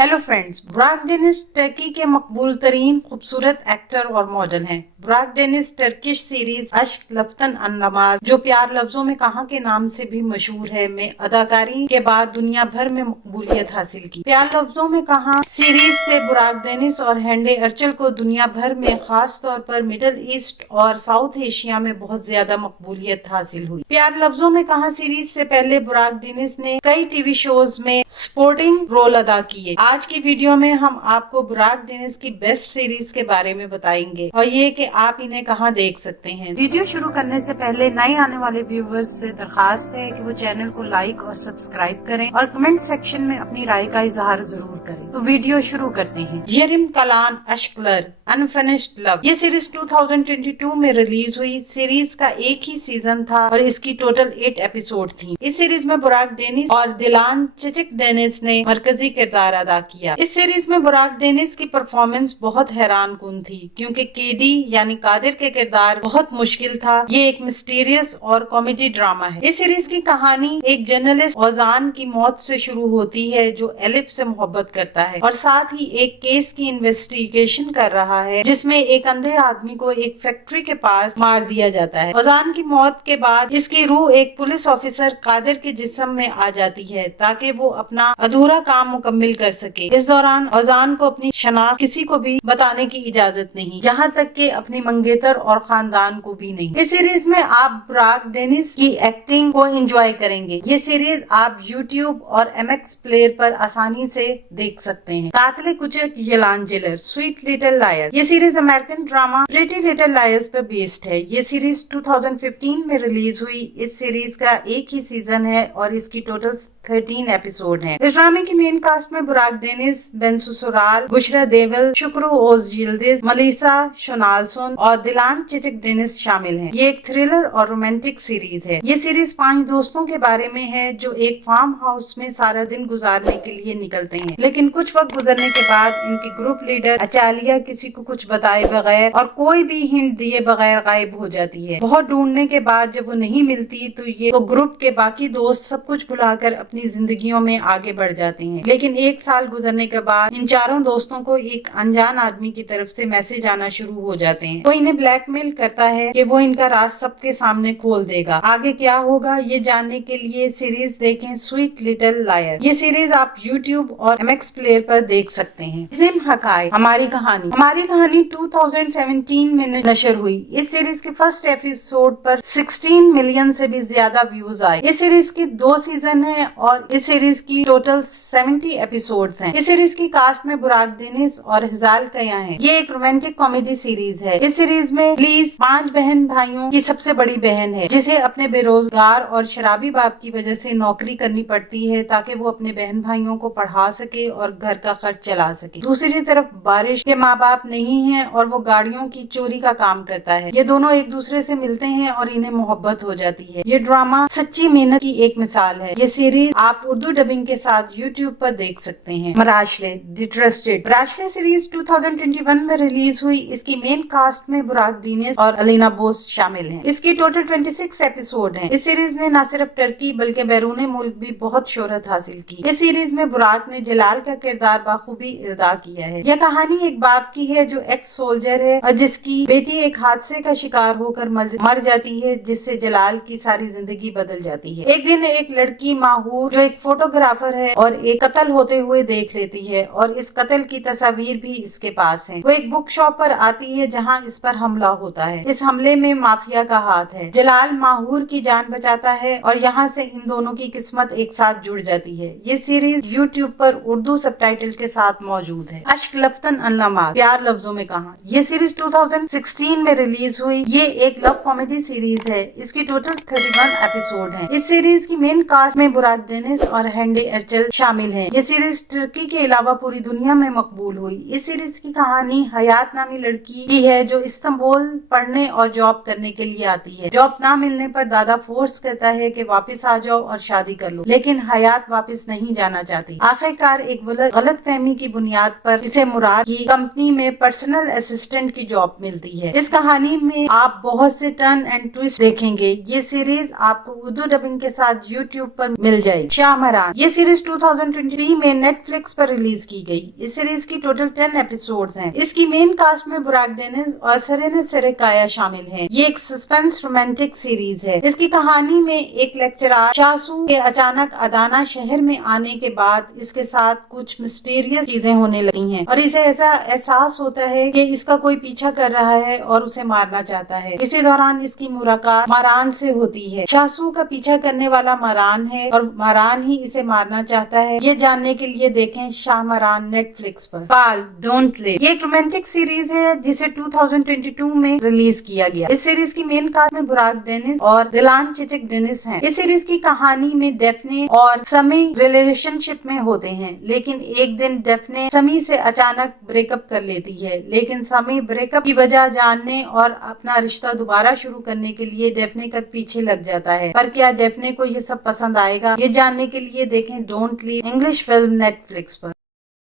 Hello friends, बुराक Dennis Turkey के मकबूल तरीन खूबसूरत एक्टर और मॉडल हैं। बुराक डेनिस टर्किश सीरीज अश्क लफ्तन अननमाज, जो प्यार लफ्जों में कहा के नाम से भी मशहूर है, में अदाकारी के बाद दुनिया भर में मकबूलियत हासिल की। प्यार लफ्जों में कहा सीरीज से बुराक डेनिस और हेंडे अर्चल को दुनिया भर में, खास तौर पर मिडल ईस्ट और साउथ एशिया में बहुत ज्यादा मकबूलियत हासिल हुई। प्यार लफ्जों में कहा सीरीज से पहले बुराक डेनिस ने कई टीवी शोज में सपोर्टिंग रोल अदा किए। आज की वीडियो में हम आपको बुराक डेनिस की बेस्ट सीरीज के बारे में बताएंगे और ये कि आप इन्हें कहां देख सकते हैं। वीडियो शुरू करने से पहले नए आने वाले व्यूवर्स से दरखास्त है कि वो चैनल को लाइक और सब्सक्राइब करें और कमेंट सेक्शन में अपनी राय का इजहार जरूर करें। तो वीडियो शुरू करते हैं। यरिम कलान अश्कलर अनफिनिश्ड लव, ये सीरीज 2022 में रिलीज हुई। सीरीज का एक ही सीजन था और इसकी टोटल 8 एपिसोड थी। इस सीरीज में बुराक डेनिस और दिलान चिचिक डेनिस ने मरकजी किरदार अदा किया। इस सीरीज में बुराक डेनिस की परफॉर्मेंस बहुत हैरान कुन थी, क्योंकि केडी यानी कादिर के किरदार बहुत मुश्किल था। ये एक मिस्टीरियस और कॉमेडी ड्रामा है। इस सीरीज की कहानी एक जर्नलिस्ट औजान की मौत से शुरू होती है, जो एलिफ से मोहब्बत करता है और साथ ही एक केस की इन्वेस्टिगेशन कर रहा है, जिसमें एक अंधे आदमी को एक फैक्ट्री के पास मार दिया जाता है। औजान की मौत के बाद इसकी रूह एक पुलिस ऑफिसर कादिर के जिस्म में आ जाती है, ताकि वो अपना अधूरा काम मुकम्मिल कर सके। इस दौरान औजान को अपनी शनाख्त किसी को भी बताने की इजाजत नहीं, यहाँ तक कि अपनी मंगेतर और खानदान को भी नहीं। इस सीरीज में आप बुराक डेनिस की एक्टिंग को एंजॉय करेंगे। ये सीरीज आप यूट्यूब और MX प्लेयर पर आसानी से देख सकते हैं। तातले कुचक यलान जेलर स्वीट लिटिल लायर्स, ये series American drama pretty little lawyers पर बेस्ड है। ये सीरीज 2015 में रिलीज हुई। इस सीरीज का एक ही सीजन है और इसकी टोटल 13 एपिसोड हैं। इस ड्रामे की मेन कास्ट में बुराक डेनिस, बेंसु सुराल, बुशरा देवल, शुक्रू ओज यिल्दिज, मलिसा शोनालसन और दिलान चिचिक डेनिस शामिल हैं। ये एक थ्रिलर और रोमांटिक सीरीज है। ये सीरीज 5 दोस्तों के बारे में है, जो एक फार्म हाउस में सारा दिन गुजारने के लिए निकलते हैं, लेकिन कुछ वक्त गुजरने के बाद इनकी ग्रुप लीडर अचालिया किसी को कुछ बताए बगैर और कोई भी हिंट दिए बगैर गायब हो जाती है। बहुत ढूंढने के बाद जब वो नहीं मिलती तो ग्रुप के बाकी दोस्त सब कुछ भुलाकर अपनी जिंदगियों में आगे बढ़ जाते हैं। लेकिन 1 साल गुजरने के बाद इन चारों दोस्तों को एक अनजान आदमी की तरफ से मैसेज आना शुरू हो जाते हैं। वो इन्हें ब्लैकमेल करता है कि वो इनका राज सबके सामने खोल देगा। आगे क्या होगा ये जानने के लिए सीरीज देखें स्वीट लिटिल लायर। ये सीरीज आप यूट्यूब और MX प्लेयर पर देख सकते हैं। जिम हकाई हमारी कहानी 2017 में नशर हुई। इस सीरीज के फर्स्ट एपिसोड पर 16 मिलियन से भी ज्यादा व्यूज आए। इस सीरीज की 2 सीजन है और इस सीरीज की टोटल 70 एपिसोड्स हैं। इस सीरीज की कास्ट में बुराक डेनिस और हिजाल कया हैं। ये एक रोमांटिक कॉमेडी सीरीज है। इस सीरीज में लीज 5 बहन भाइयों की सबसे बड़ी बहन है, जिसे अपने बेरोजगार और शराबी बाप की वजह से नौकरी करनी पड़ती है, ताकि वो अपने बहन भाइयों को पढ़ा सके और घर का खर्च चला सके। दूसरी तरफ बारिश के माँ बाप नहीं है और वो गाड़ियों की चोरी का काम करता है। ये दोनों एक दूसरे से मिलते हैं और इन्हें मोहब्बत हो जाती है। ये ड्रामा सच्ची मेहनत की एक मिसाल है। ये सीरीज आप उर्दू डबिंग के साथ यूट्यूब पर देख सकते हैं। मराशले द ट्रस्टेड, मराशले सीरीज 2021 में रिलीज हुई। इसकी मेन कास्ट में बुराक डेनिस और अलीना बोस शामिल हैं। इसकी टोटल 26 एपिसोड हैं। इस सीरीज ने न सिर्फ टर्की बल्कि बैरून मुल्क भी बहुत शोहरत हासिल की। इस सीरीज में बुराक ने जलाल का किरदार बाखूबी अदा किया है। यह कहानी एक बाप की है जो एक्स सोल्जर है और जिसकी बेटी एक हादसे का शिकार होकर मर जाती है, जिससे जलाल की सारी जिंदगी बदल जाती है। एक दिन एक लड़की माहूर, जो एक फोटोग्राफर है, और एक कत्ल होते हुए देख लेती है और इस कत्ल की तस्वीर भी इसके पास है। वो एक बुक शॉप पर आती है जहाँ इस पर हमला होता है। इस हमले में माफिया का हाथ है। जलाल माहूर की जान बचाता है और यहाँ से इन दोनों की किस्मत एक साथ जुड़ जाती है। ये सीरीज यूट्यूब पर उर्दू सबटाइटल के साथ मौजूद है। अश्क लफ्तन अननमाज, प्यार लफ्जों में कहा, ये सीरीज 2016 में रिलीज हुई। ये एक लव कॉमेडी सीरीज है। इसकी टोटल 31 एपिसोड हैं। इस सीरीज की मेन कास्ट में बुराक डेनिस और हेंडे अर्चल शामिल हैं। ये सीरीज टर्की के अलावा पूरी दुनिया में मकबूल हुई। इस सीरीज की कहानी हयात नामी लड़की की है, जो इस्तांबुल पढ़ने और जॉब करने के लिए आती है। जॉब ना मिलने पर दादा फोर्स करता है कि वापस आ जाओ और शादी कर लो, लेकिन हयात वापस नहीं जाना चाहती। आखिरकार एक गलत फहमी की बुनियाद पर इसे मुराद की कंपनी में पर्सनल असिस्टेंट की जॉब मिलती है। इस कहानी में आप बहुत से टर्न एंड ट्विस्ट देखेंगे। ये सीरीज आपको उर्दू डबिंग के साथ यूट्यूब पर मिल जाएगी। शाहमरान, ये सीरीज 2023 में नेटफ्लिक्स नेटफ्लिक्स पर रिलीज की गई। इस सीरीज की टोटल 10 एपिसोड्स हैं। इसकी मेन कास्ट में बुराक डेनिस और सेरेना सेरेकाया शामिल हैं। ये एक सस्पेंस रोमांटिक सीरीज है। इसकी कहानी में एक लेक्चरर शासू के अचानक अदाना शहर में आने के बाद इसके साथ कुछ मिस्टीरियस चीजें होने लगी हैं और इसे ऐसा एहसास होता है कि इसका कोई पीछा कर रहा है और उसे मारना चाहता है। इसी दौरान इसकी मुलाकात मारान से होती है। शासू का पीछा करने वाला मारान है और मारान ही इसे मारना चाहता है। ये जानने के लिए देखें शाहमारान नेटफ्लिक्स पर। पाल डोंट लिव, ये एक रोमांटिक सीरीज है जिसे 2022 में रिलीज किया गया। इस सीरीज की मेन कास्ट में बुराक डेनिस और दिलान चिचिक डेनिस हैं। इस सीरीज की कहानी में डेफने और समी रिलेशनशिप में होते हैं, लेकिन एक दिन डेफने समी से अचानक ब्रेकअप कर लेती है। लेकिन समी ब्रेकअप की वजह जानने और अपना रिश्ता दोबारा शुरू करने के लिए डेफने का पीछे लग जाता है। पर क्या डेफने को ये सब पसंद आएगा? ये जानने के लिए देखें don't leave English film Netflix पर।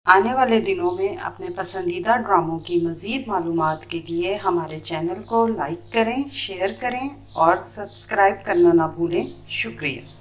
आने वाले दिनों में अपने पसंदीदा ड्रामों की मजीद मालूमात के लिए हमारे चैनल को लाइक करें, शेयर करें और सब्सक्राइब करना ना भूलें। शुक्रिया।